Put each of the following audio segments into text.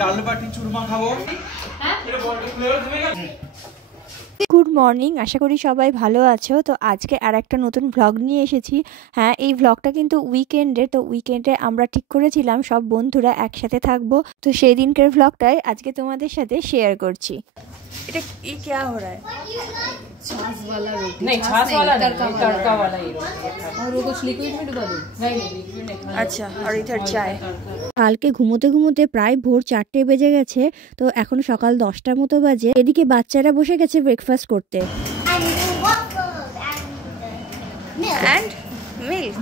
ডাল বাটি চুরমা খাবো। গুড মর্নিং, আশা করি সবাই ভালো আছো। তো আজকে আর একটা নতুন ভ্লগ নিয়ে এসেছি। হ্যাঁ, এই ভ্লগটা কিন্তু উইকেন্ডের। তো উইকেন্ডে আমরা ঠিক করেছিলাম সব বন্ধুরা একসাথে থাকবো। তো সেই দিনকার ভ্লগটাই আজকে তোমাদের সাথে শেয়ার করছি। এটা কি क्या हो रहा है? छाछ वाला रोटी नहीं, छाछ वाला नहीं, तड़का वाला ही और वो कुछ लिक्विड में डुबा दूं? नहीं लिक्विड नहीं। আচ্ছা, আর ইধার চায়। কালকে ঘুমোতে ঘুমোতে প্রায় ভোর 4টে বেজে গেছে। তো এখন সকাল 10টার মতো বাজে। এদিকে বাচ্চারা বসে গেছে ব্রেকফাস্ট করতে। And milk.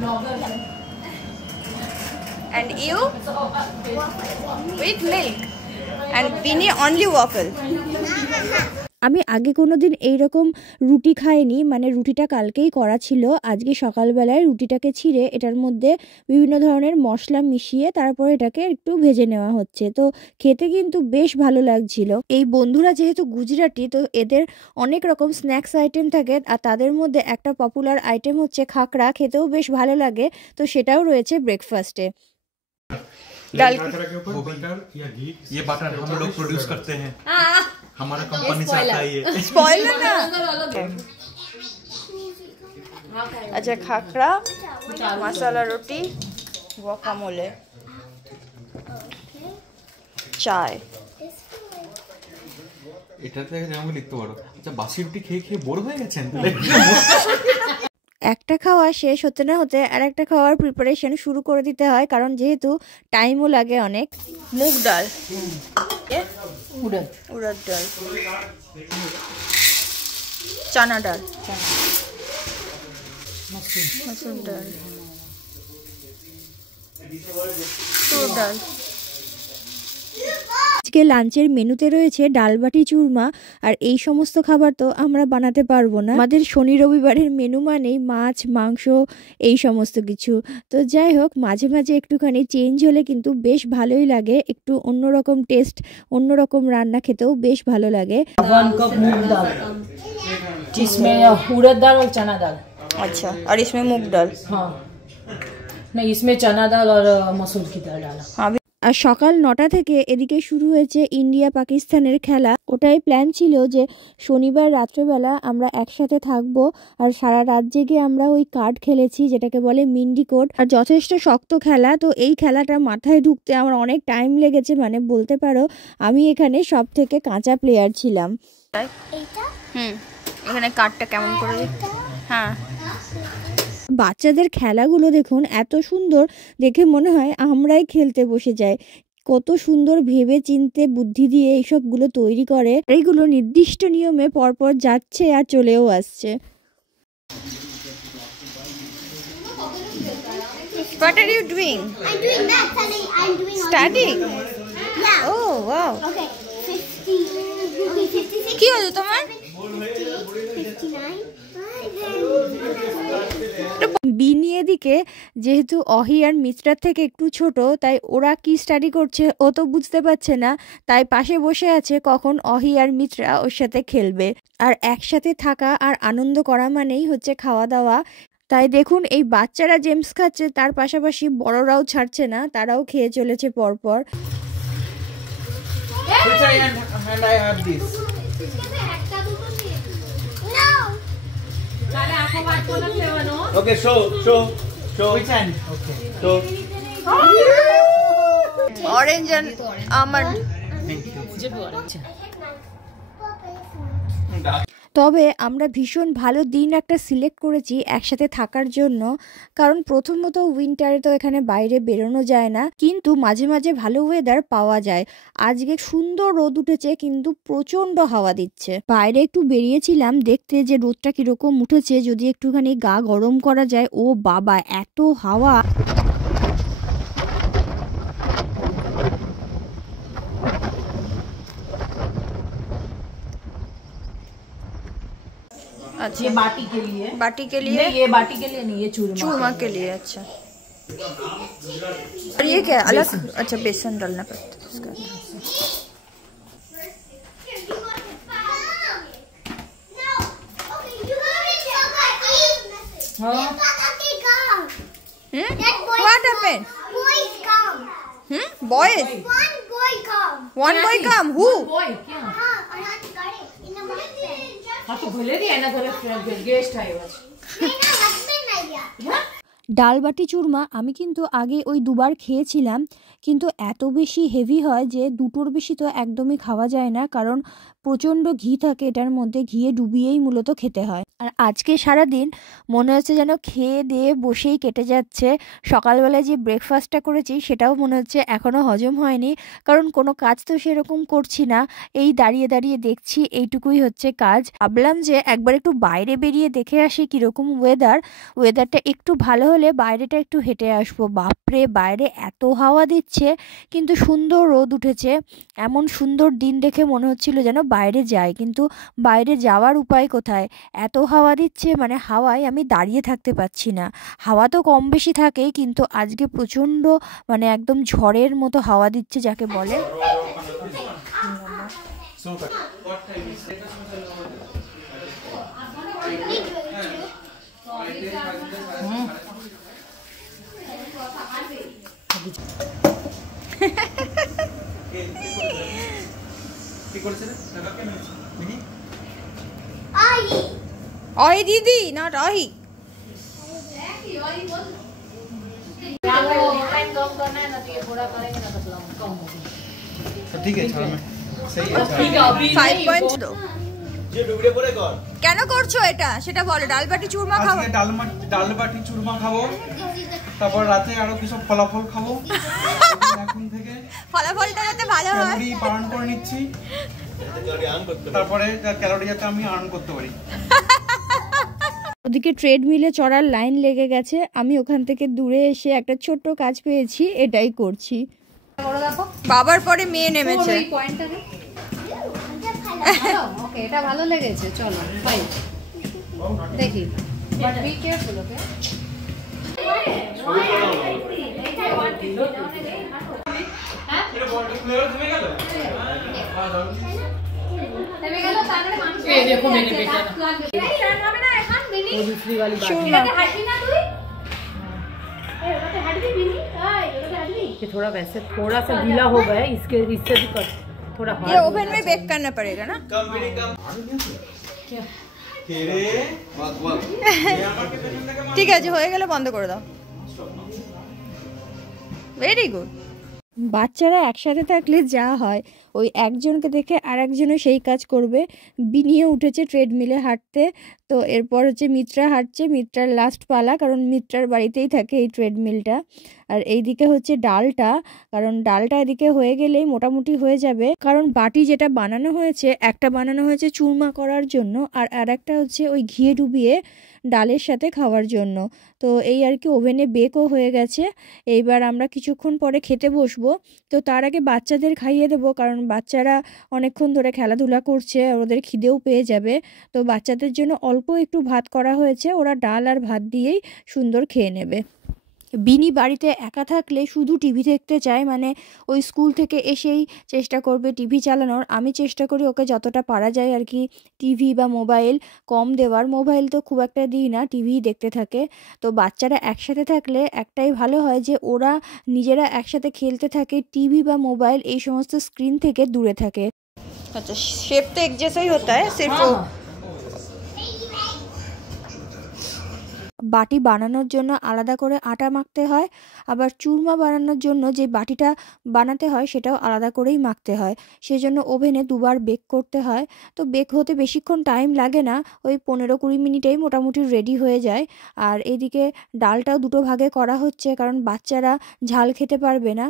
And you? With milk. And Vinny only waffle. আমি আগে কোনোদিন এইরকম রুটি খাইনি, মানে রুটিটা কালকেই করা ছিল। আজকে সকালবেলায় রুটিটাকে ছিঁড়ে এটার মধ্যে বিভিন্ন ধরনের মশলা মিশিয়ে তারপর এটাকে একটু ভেজে নেওয়া হচ্ছে। তো খেতে কিন্তু বেশ ভালো লাগছিল। এই বন্ধুরা যেহেতু গুজরাটি, তো এদের অনেক রকম স্ন্যাক্স আইটেম থাকে, আর তাদের মধ্যে একটা পপুলার আইটেম হচ্ছে খাকড়া। খেতেও বেশ ভালো লাগে, তো সেটাও রয়েছে ব্রেকফাস্টে। दाल वो बटर या घी, ये बटर हम लोग प्रोड्यूस करते हैं, हमारा कंपनी से आता है ये। स्पॉइलर ना। अच्छा, खाकरा, मसाला रोटी, गुआकामोले, चाय। এটাতে যেমন লিখতে পারো। আচ্ছা, বাসি রুটি খেয়ে খেয়ে বোর হয়ে গেছেন? একটা খাওয়া শেষ হতে না হতে আর একটা খাওয়ার প্রিপারেশন শুরু করে দিতে হয়, কারণ যেহেতু টাইমও লাগে অনেক। মুগ ডাল, উড়দ ডাল, চানা ডাল, মসুর ডাল, তুর ডাল। আজকে লাঞ্চের মেনুতে রয়েছে ডাল বাটি চুরমা। আর এই সমস্ত খাবার তো আমরা বানাতে পারবো না। আমাদের শনি রবিবারের মেনু মানেই মাছ, মাংস, এই সমস্ত কিছু। তো যাই হোক, মাঝে মাঝে একটুখানি চেঞ্জ হলে কিন্তু বেশ ভালোই লাগে। একটু অন্যরকম টেস্ট, অন্যরকম রান্না খেতেও বেশ ভালো লাগে। 1 कप मूंग दाल, जिसमें उड़द दाल और चना दाल। अच्छा, और इसमें मूंग दाल? हाँ, नहीं, इसमें चना दाल और मसूर की दाल डाला। हाँ। আর সকাল 9টা থেকে এদিকে শুরু হয়েছে ইন্ডিয়া পাকিস্তানের খেলা। ওটাই প্ল্যান ছিল যে শনিবার রাত্রেবেলা আমরা একসাথে থাকবো, আর সারা রাত জেগে আমরা ওই কার্ড খেলেছি, যেটাকে বলে মিন্ডি কোড। আর যথেষ্ট শক্ত খেলা। তো এই খেলাটা মাথায় ঢুকতে আমার অনেক টাইম লেগেছে, মানে বলতে পারো আমি এখানে সব থেকে কাঁচা প্লেয়ার ছিলাম। এখানে কার্ডটা কেমন করে? হ্যাঁ, বাচ্চাদের খেলাগুলো দেখুন, এত সুন্দর দেখে মনে হয় আমরাই খেলতে বসে যাই। কত সুন্দর ভেবে চিনতে বুদ্ধি দিয়ে এইসবগুলো তৈরি করে। এইগুলো নির্দিষ্ট নিয়মে পরপর যাচ্ছে আর চলেও আসছে। What are you doing? I'm doing math and I'm doing Studying? Yeah. Oh, wow. Okay, 50. Okay, 56. কি হলো তোমার? 59. বিনি এদিকে যেহেতু অহি আর মিত্রার থেকে একটু ছোট, তাই ওরা কি স্টাডি করছে ও তো বুঝতে পারছে না। তাই পাশে বসে আছে কখন অহি আর মিত্রা ওর সাথে খেলবে। আর একসাথে থাকা আর আনন্দ করা মানেই হচ্ছে খাওয়া দাওয়া। তাই দেখুন, এই বাচ্চারা জেমস খাচ্ছে, তার পাশাপাশি বড়রাও ছাড়ছে না, তারাও খেয়ে চলেছে পরপর। Okay, show. Which hand? Okay. So. Orange and almond. मुझे भी ऑरेंज है। তবে আমরা ভীষণ ভালো দিন একটা সিলেক্ট করেছি একসাথে থাকার জন্য। কারণ প্রথমত উইন্টারে তো এখানে বাইরে বেরোনো যায় না, কিন্তু মাঝে মাঝে ভালো ওয়েদার পাওয়া যায়। আজকে সুন্দর রোদ উঠেছে, কিন্তু প্রচন্ড হাওয়া দিচ্ছে। বাইরে একটু বেরিয়েছিলাম দেখতে যে রোদটা কিরকম উঠেছে, যদি একটুখানি গা গরম করা যায়। ও বাবা, এত হাওয়া! अच्छा, ये बाटी के लिए, बाटी के लिए? नहीं, ये बाटी के लिए नहीं, ये चूरमा के लिए। अच्छा, और ये क्या अलग? अच्छा, बेसन डालना पड़ता है इसका। What happened? Boys come. Boys? One boy come. One boy come. Who? boy क्या हाँ और हाथ करे इन हस्बैंड हाँ तो भले दिया ना तेरे गेस्ट आए आज नहीं ना हस्बैंड आ गया ডাল বাটি চুরমা আমি কিন্তু আগে ওই দুবার খেয়েছিলাম, কিন্তু এত বেশি হেভি হয় যে দুটোর বেশি তো একদমই খাওয়া যায় না, কারণ প্রচণ্ড ঘি থাকে এটার মধ্যে, ঘিয়ে ডুবিয়েই মূলত খেতে হয়। আর আজকে সারাদিন মনে হচ্ছে যেন খেয়ে দিয়ে বসেই কেটে যাচ্ছে। সকালবেলায় যে ব্রেকফাস্টটা করেছি সেটাও মনে হচ্ছে এখনও হজম হয়নি, কারণ কোনো কাজ তো সেরকম করছি না, এই দাঁড়িয়ে দাঁড়িয়ে দেখছি, এইটুকুই হচ্ছে কাজ। ভাবলাম যে একবার একটু বাইরে বেরিয়ে দেখে আসি কীরকম ওয়েদারটা একটু ভালো হলে বাইরেটা একটু হেঁটে আসবো। বাপরে, বাইরে এত হাওয়া দিচ্ছে, কিন্তু সুন্দর রোদ উঠেছে। এমন সুন্দর দিন দেখে মনে হচ্ছিল যেন বাইরে যাই, কিন্তু বাইরে যাওয়ার উপায় কোথায়? এত হাওয়া দিচ্ছে, মানে হাওয়ায় আমি দাঁড়িয়ে থাকতে পারছি না। হাওয়া তো কম বেশি থাকেই, কিন্তু আজকে প্রচণ্ড মানে একদম ঝড়ের মতো হাওয়া দিচ্ছে যাকে বলে। অহি দিদি, নট অহি। ठीक है सही है 5.2 কেন করছো এটা সেটা বলো। ডাল বাটি চুরমা খাবো, ডাল বাটি চুরমা খাবো, তারপর রাতে আরো কিছু ফলাফল খাবো। এখন থেকে ফলাফলটা যাতে ভালো হয় ক্যালোরি বার্ন করে নিচ্ছি, তারপরে ক্যালোরি যাতে আমি আর্ন করতে পারি। ওদিকে ট্রেডমিলে চড়ার লাইন লেগে গেছে, আমি ওখান থেকে দূরে এসে একটা ছোট্ট কাজ পেয়েছি, এটাই করছি। বাবার পরে মেয়ে নেমেছে। এই পয়েন্টটাকে ওকে, এটা ভালো লেগেছে, চলো ফাইন দেখি, বাট বি কেয়ারফুল ওকে। देखो मैंने बेटा वो दूसरी वाली बात ये थोड़ा वैसे थोड़ा सा गीला हो गया, इससे भी कर थोड़ा ये ओवन में बेक करना पड़ेगा ना। ঠিক আছে, হয়ে গেলে বন্ধ করে দাও। Very good. বাচ্চারা একসাথে থাকলে যা হয়, ওই একজনকে দেখে আর একজনও সেই কাজ করবে। বিনিয়ে উঠেছে ট্রেডমিলে হাঁটতে, তো এরপর হচ্ছে মিত্রা হাঁটছে, মিত্রার লাস্ট পালা, কারণ মিত্রার বাড়িতেই থাকে এই ট্রেডমিলটা। আর এইদিকে হচ্ছে ডালটা, কারণ ডালটা এদিকে হয়ে গেলেই মোটামুটি হয়ে যাবে, কারণ বাটি যেটা বানানো হয়েছে, একটা বানানো হয়েছে চুরমা করার জন্য, আর একটা হচ্ছে ওই ঘিয়ে ডুবিয়ে ডালের সাথে খাওয়ার জন্য। তো এই আর কি, ওভেনে বেকও হয়ে গেছে। এইবার আমরা কিছুক্ষণ পরে খেতে বসবো। তো তার আগে বাচ্চাদের খাইয়ে দেবো, কারণ বাচ্চারা অনেকক্ষণ ধরে খেলাধুলা করছে, ওদের খিদেও পেয়ে যাবে। তো বাচ্চাদের জন্য অল্প একটু ভাত করা হয়েছে, ওরা ডাল আর ভাত দিয়েই সুন্দর খেয়ে নেবে। বিনি বাড়িতে একা থাকলে শুধু টিভি দেখতে চায়, মানে ওই স্কুল থেকে এসেই চেষ্টা করবে টিভি চালানোর। আমি চেষ্টা করি ওকে যতটা পারা যায় আর কি টিভি বা মোবাইল কম দেওয়ার। মোবাইল তো খুব একটা দিই না, টিভিই দেখতে থাকে। তো বাচ্চারা একসাথে থাকলে একটাই ভালো হয় যে ওরা নিজেরা একসাথে খেলতে থাকে, টিভি বা মোবাইল এই সমস্ত স্ক্রিন থেকে দূরে থাকে। আচ্ছা, শেপ তো এক জैसा ही होता है, सिर्फ বাটি বানানোর জন্য আলাদা করে আটা মাখতে হয়, আবার চুরমা বানানোর জন্য যে বাটিটা বানাতে হয় সেটাও আলাদা করেই মাখতে হয়। সেজন্য ওভেনে দুবার বেক করতে হয়। তো বেক হতে বেশিক্ষণ টাইম লাগে না, ওই 15-20 মিনিটেই মোটামুটি রেডি হয়ে যায়। আর এদিকে ডালটাও দুটো ভাগে করা হচ্ছে, কারণ বাচ্চারা ঝাল খেতে পারবে না।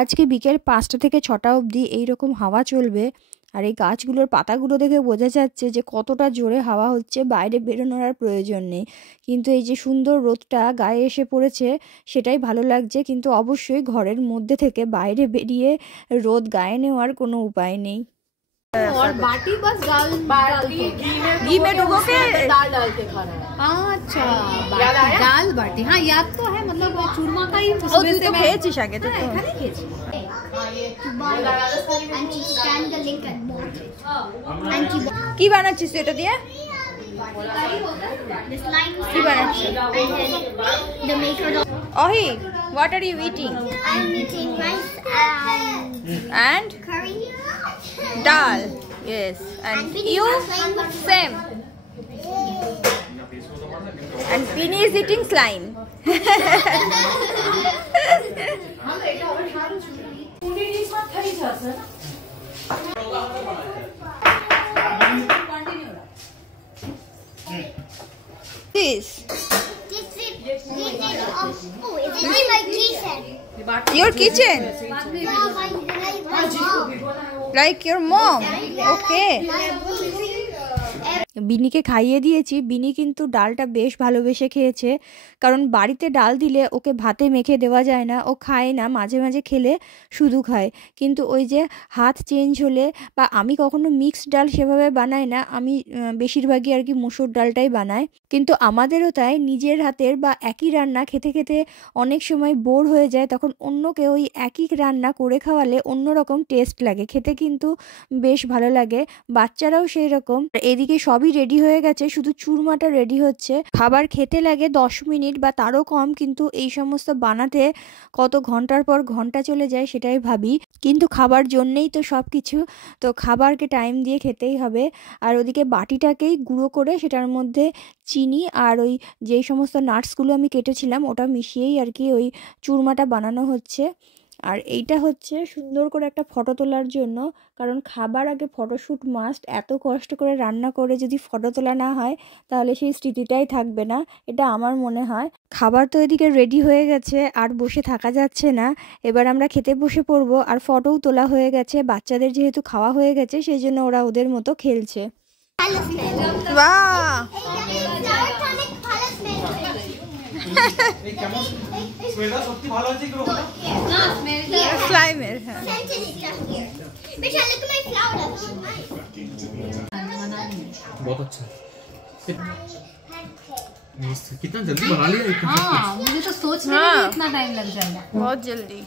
আজকে বিকেল 5টা থেকে 6টা অবধি এইরকম হাওয়া চলবে। আর এই গাছগুলোর পাতাগুলো দেখে বোঝা যাচ্ছে যে কতটা জোরে হাওয়া হচ্ছে, বাইরে বেরোনোর আর প্রয়োজন নেই। কিন্তু এই যে সুন্দর রোদটা গায়ে এসে পড়েছে সেটাই ভালো লাগছে, কিন্তু অবশ্যই ঘরের মধ্যে থেকে বাইরে বেরিয়ে রোদ গায়ে নেওয়ার কোনো উপায় নেই। और बाटी बस दाल घी में डुबो के दाल डाल के खा रहा है। अच्छा दाल बाटी, हाँ याद तो है, मतलब वो चूरमा का ही उसमें से मैं খেয়েছিস আগে তো खाने খেয়েছি। কি বানাচ্ছিস এটা দিয়ে কি বানাচ্ছিস অহি what are you eating I'm eating rice and curry. dal yes and you same and Pini is eating slime this Oh, is it in my kitchen? your kitchen Yeah, my mom. like your mom okay বিনিকে খাইয়ে দিয়েছি। বিনি কিন্তু ডালটা বেশ ভালোবেসে খেয়েছে, কারণ বাড়িতে ডাল দিলে ওকে ভাতে মেখে দেওয়া যায় না, ও খায় না, মাঝে মাঝে খেলে শুধু খায়। কিন্তু ওই যে হাত চেঞ্জ হলে বা আমি কখনো মিক্সড ডাল সেভাবে বানাই না, আমি বেশিরভাগই আর কি মুসুর ডালটাই বানাই। কিন্তু আমাদেরও তাই, নিজের হাতের বা একই রান্না খেতে খেতে অনেক সময় বোর হয়ে যায়, তখন অন্যকে ওই একই রান্না করে খাওয়ালে অন্যরকম টেস্ট লাগে, খেতে কিন্তু বেশ ভালো লাগে। বাচ্চারাও সেই রকম। এদিকে সবই রেডি হয়ে গেছে, শুধু চুরমাটা রেডি হচ্ছে। খাবার খেতে লাগে 10 মিনিট বা তারও কম, কিন্তু এই সমস্ত বানাতে কত ঘন্টার পর ঘন্টা চলে যায় সেটাই ভাবি। কিন্তু খাবার জন্যেই তো সব কিছু, তো খাবারকে টাইম দিয়ে খেতেই হবে। আর ওদিকে বাটিটাকেই গুঁড়ো করে সেটার মধ্যে চিনি আর ওই যেই সমস্ত নাটসগুলো আমি কেটেছিলাম ওটা মিশিয়েই আর কি ওই চুরমাটা বানানো হচ্ছে। আর এইটা হচ্ছে সুন্দর করে একটা ফটো তোলার জন্য, কারণ খাবার আগে ফটোশ্যুট মাস্ট। এত কষ্ট করে রান্না করে যদি ফটো তোলা না হয় তাহলে সেই স্মৃতিটাই থাকবে না, এটা আমার মনে হয়। খাবার তো এদিকে রেডি হয়ে গেছে, আর বসে থাকা যাচ্ছে না, এবার আমরা খেতে বসে পড়বো। আর ফটোও তোলা হয়ে গেছে, বাচ্চাদের যেহেতু খাওয়া হয়ে গেছে সেই জন্য ওরা ওদের মতো খেলছে। বাহ এই কেমন স্মেলটা সত্যি ভালো আছে কি বলো No, smell the স্লাইমের হ্যাঁ scented is just here. Bisha, look at my flower. बहुत अच्छा कितना जल्दी बना लिया इतना हाँ मुझे तो सोचने में ही इतना टाइम लग जाएगा। बहुत जल्दी।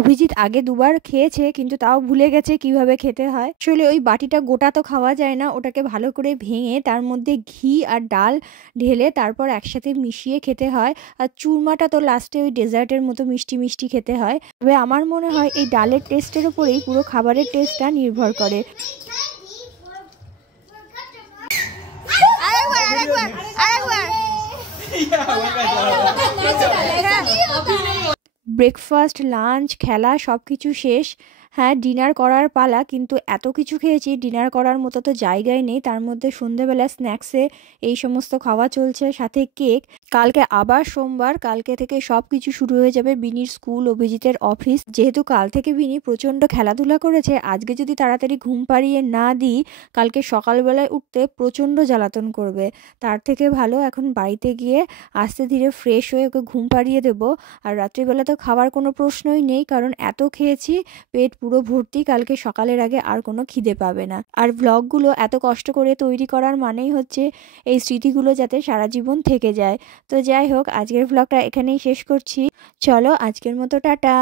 অভিজিৎ আগে দুবার খেয়েছে কিন্তু তাও ভুলে গেছে কিভাবে খেতে হয়। আসলে ওই বাটিটা গোটা তো খাওয়া যায় না, ওটাকে ভালো করে ভেঙে তার মধ্যে ঘি আর ডাল ঢেলে তারপর একসাথে মিশিয়ে খেতে হয়। আর চুরমাটা তো লাস্টে ওই ডেজার্টের মতো মিষ্টি মিষ্টি খেতে হয়। তবে আমার মনে হয় এই ডালের টেস্টের উপরেই পুরো খাবারের টেস্টটা নির্ভর করে। ব্রেকফাস্ট, লাঞ্চ, খেলা সব কিছু শেষ। হ্যাঁ, ডিনার করার পালা, কিন্তু এত কিছু খেয়েছি ডিনার করার মতো তো জায়গায় নেই। তার মধ্যে সন্ধ্যেবেলা স্ন্যাক্সে এই সমস্ত খাওয়া চলছে, সাথে কেক। কালকে আবার সোমবার, কালকে থেকে সব কিছু শুরু হয়ে যাবে। বিনির স্কুল, অভিজিতের অফিস। যেহেতু কাল থেকে বিনি প্রচণ্ড খেলাধুলা করেছে, আজকে যদি তাড়াতাড়ি ঘুম পাড়িয়ে না দিই কালকে সকালবেলায় উঠতে প্রচণ্ড জ্বালাতন করবে। তার থেকে ভালো এখন বাড়িতে গিয়ে আস্তে ধীরে ফ্রেশ হয়ে ওকে ঘুম পাড়িয়ে দেবো। আর রাত্রিবেলা তো খাওয়ার কোনো প্রশ্নই নেই, কারণ এত খেয়েছি, পেট পুরো ভর্তি। কালকে সকালের আগে আর কোনো খিদে পাবে না। আর ব্লগগুলো এত কষ্ট করে তৈরি করার মানেই হচ্ছে এই স্মৃতিগুলো যাতে সারা জীবন থেকে যায়। তো যাই হোক, আজকের ব্লগটা এখানেই শেষ করছি। চলো আজকের মতো টাটা।